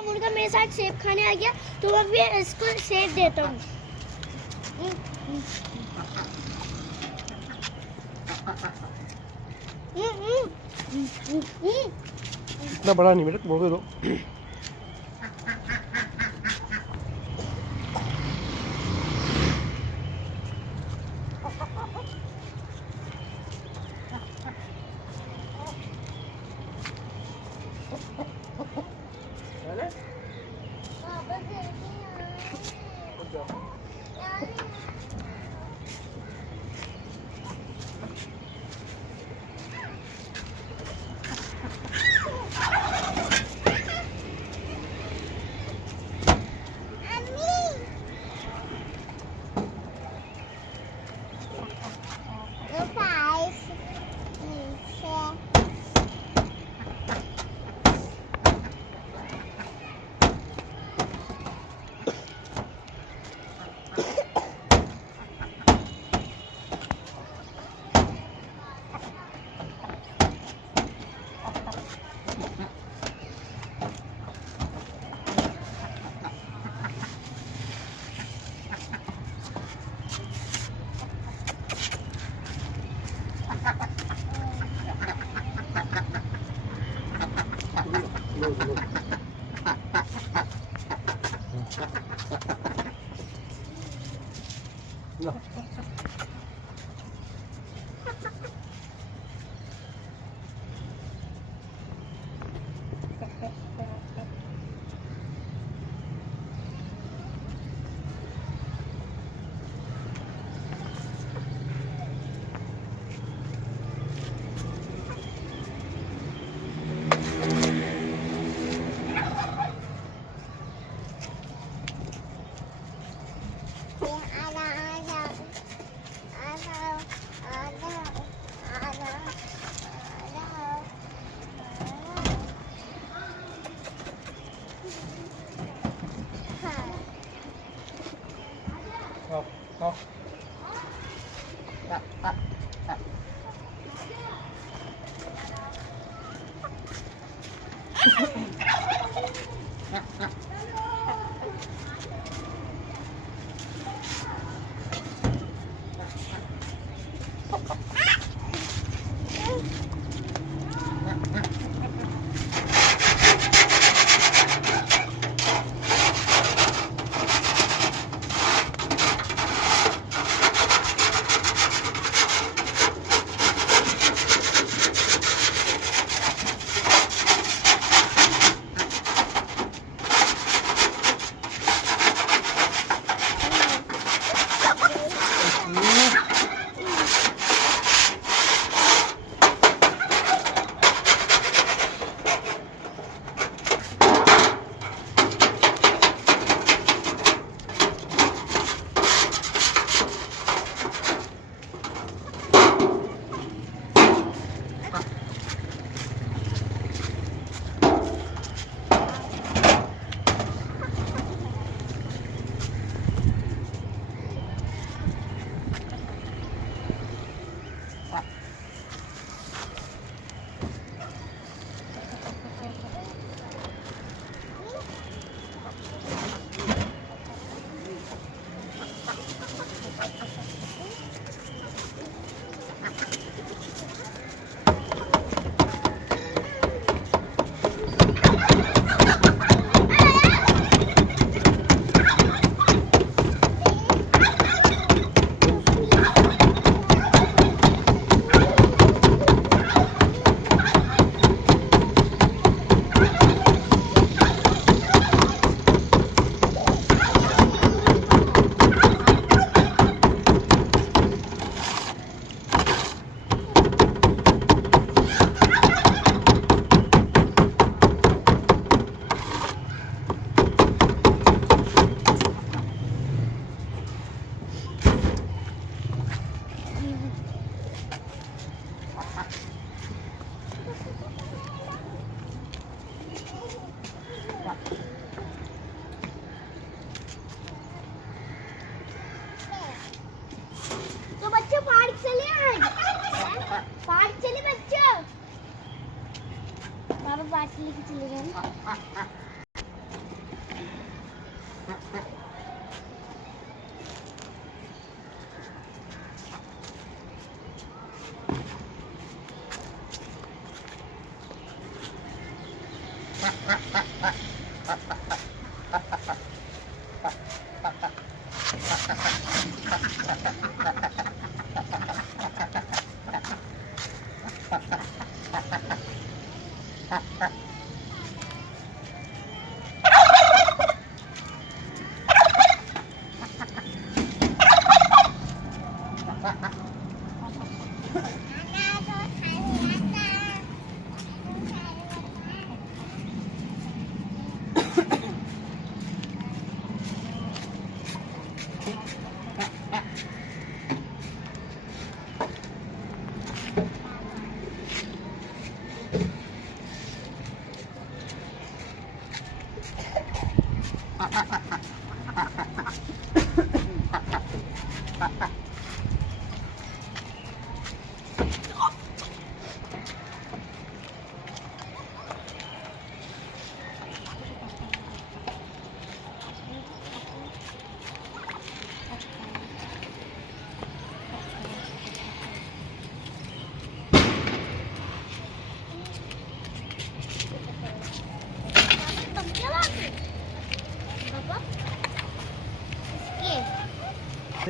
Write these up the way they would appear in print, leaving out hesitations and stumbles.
मेरा मुर्गा मेरे साथ सेब खाने आ गया तो अब ये इसको सेब देता हूँ। इतना बड़ा नहीं बेटा, बोल दो। पार्क लेके चले गए।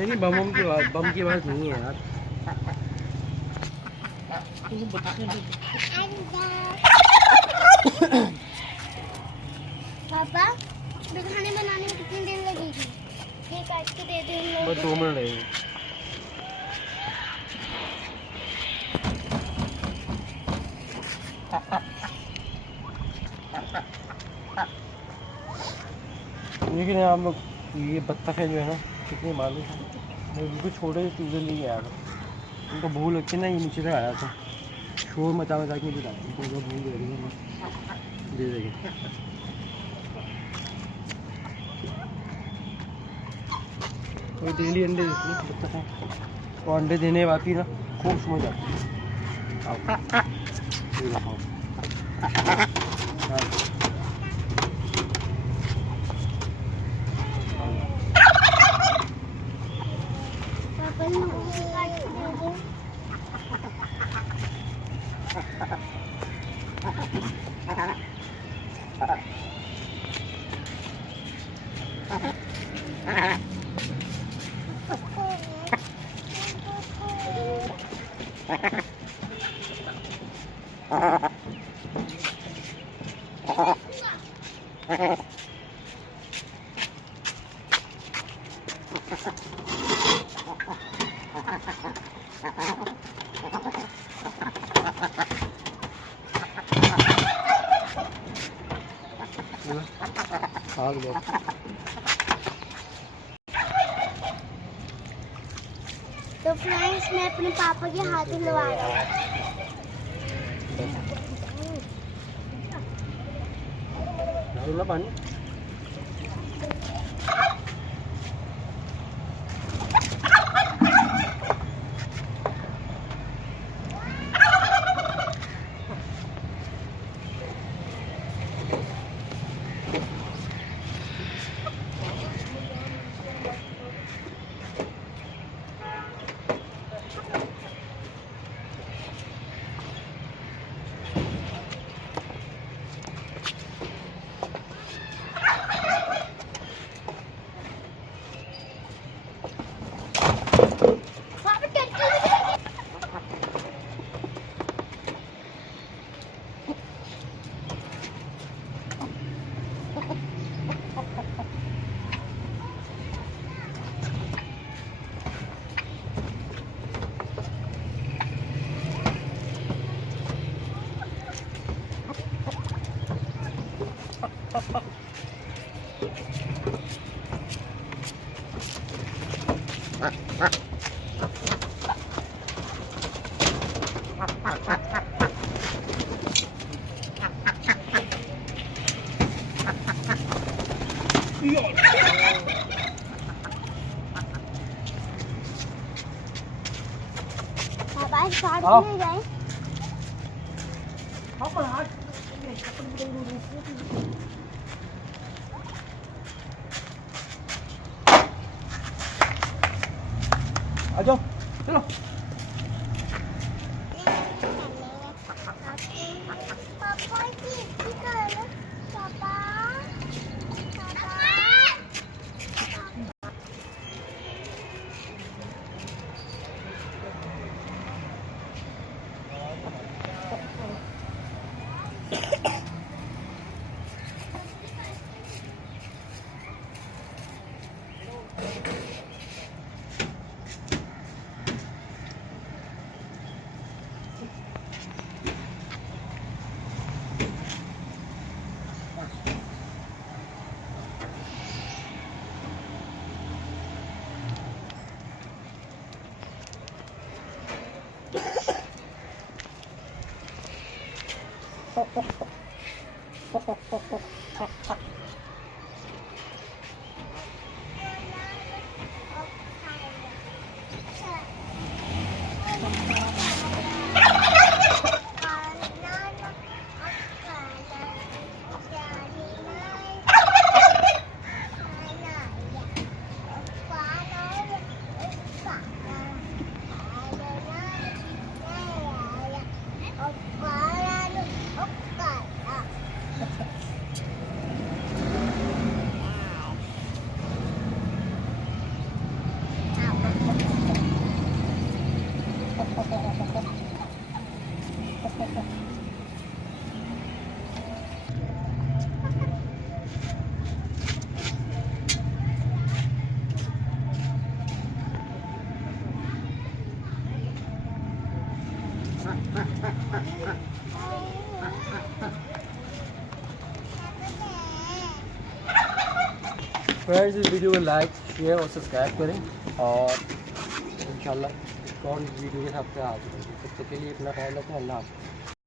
नहीं, बम की बात नहीं है यार। पापा खाने बनाने में कितनी देर लगेगी? ये काट के दे दे हम लोग। बस 2 मिनट लगेंगे। लेकिन हम लोग ये बत्तख है जो है ना, कितने मालूम है, बिल्कुल छोटे से चूजे लिए आया था। उनको भूख लगती ना, ये नीचे तक आया था, शोर मचा के नहीं डाला उनको, भूख दे रही है। दे देंगे। कोई डेली अंडे देती है बत्तख है, और अंडे देने वाली ना खूब समझ आती है। तो फ्रेंड्स मैं अपने पापा के हाथ में लगा रहा हूँ पानी। आओ जाए। आ जाओ चलो। पापा फ्रेंड्स, इस वीडियो को लाइक शेयर और सब्सक्राइब करें और इंशाल्लाह और इस वीडियो के साथ हाजिर होंगे। तब तक के लिए अपना ख्याल रखें। अल्लाह हाफ़िज़।